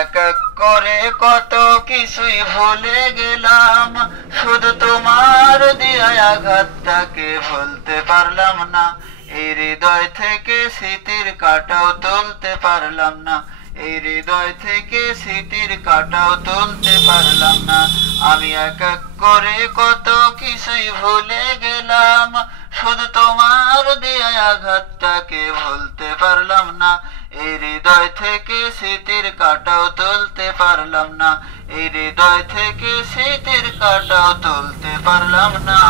এক এক করে কত কিছুই ভুলে গেলাম, শুধু তোমার দেয়া আঘাতটাকে ভুলতে পারলাম না। এই হৃদয় থেকে স্মৃতির কাঁটাও তুলতে পারলাম না, এই হৃদয় থেকে স্মৃতির কাঁটাও তুলতে পারলাম না। আমি এক এক করে কত কিছুই ভুলে গেলাম, শুধু তোমার দেয়া আঘাতটাকে ভুলতে পারলাম না। এই হৃদয় থেকে স্মৃতির কাঁটাও তুলতে পারলাম না, এই হৃদয় থেকে স্মৃতির কাঁটাও তুলতে পারলাম না।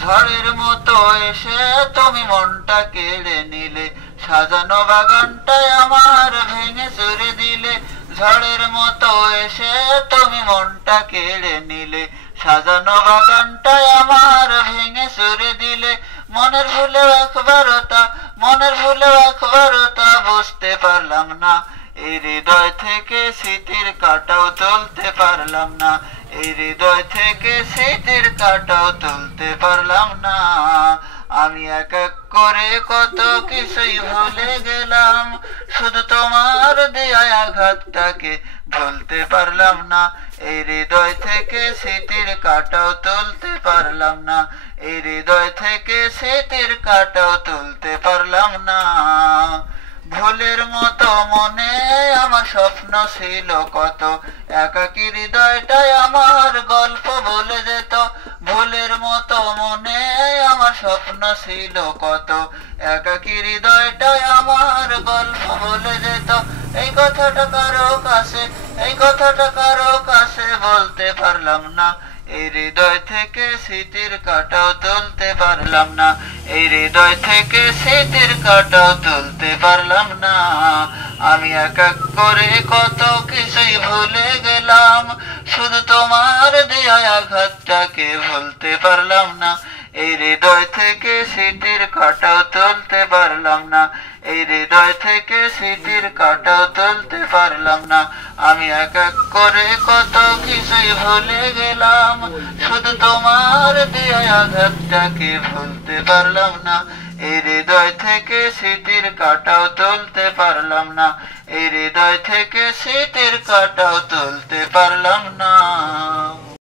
ঝড়ের মতো এসে তুমি মনটা কেড়ে নিলে, সাজানো বাগানটায় আমার ভেঙে চুরে দিলে। ঝড়ের মতো এসে তুমি মনটা কেড়ে নিলে, সাজানো বাগানটায় আমার ভেঙে চুরে দিলে। মনের ভুলেও একবারও তা বুঝতে পারলাম না, এই হৃদয় থেকে স্মৃতির কাঁটাও তুলতে পারলাম না, এই হৃদয় থেকে স্মৃতির কাঁটাও তুলতে পারলাম না। আমি এক এক করে কত কিছুই ভুলে গেলাম, শুধু তোমার দেয়া আঘাতটাকে ভুলতে পারলাম না। এই হৃদয় থেকে স্মৃতির কাঁটাও তুলতে পারলাম না, এই হৃদয় থেকে স্মৃতির কাঁটাও তুলতে পারলাম না। ভুলের মতো মনে আমার স্বপ্ন ছিল কত, একাকী হৃদয়টাই আমার গল্প বলে যেত। ভুলের মতো মনে আমার স্বপ্ন ছিল কত, একাকী হৃদয়টাই আমার গল্প বলে যেত। এই কথাটা কারো কাছে বলতে পারলাম না, এই হৃদয় থেকে স্মৃতির কাঁটাও তুলতে পারলাম না, এই হৃদয় থেকে স্মৃতির কাঁটাও তুলতে পারলাম না। আমি এক এক করে কত কিছুই ভুলে গেলাম, শুধু তোমার দেয়া আঘাতটাকে ভুলতে পারলাম না। এই হৃদয় থেকে স্মৃতির কাঁটাও তুলতে পারলাম না, এই হৃদয় থেকে স্মৃতির কাঁটাও তুলতে পারলাম না। আমি এক এক করে কত কিছুই ভুলে গেলাম, শুধু তোমার দেয়া আঘাতটাকে ভুলতে পারলাম না। এই হৃদয় থেকে স্মৃতির কাঁটাও তুলতে পারলাম না, এই হৃদয় থেকে স্মৃতির কাঁটাও তুলতে পারলাম না।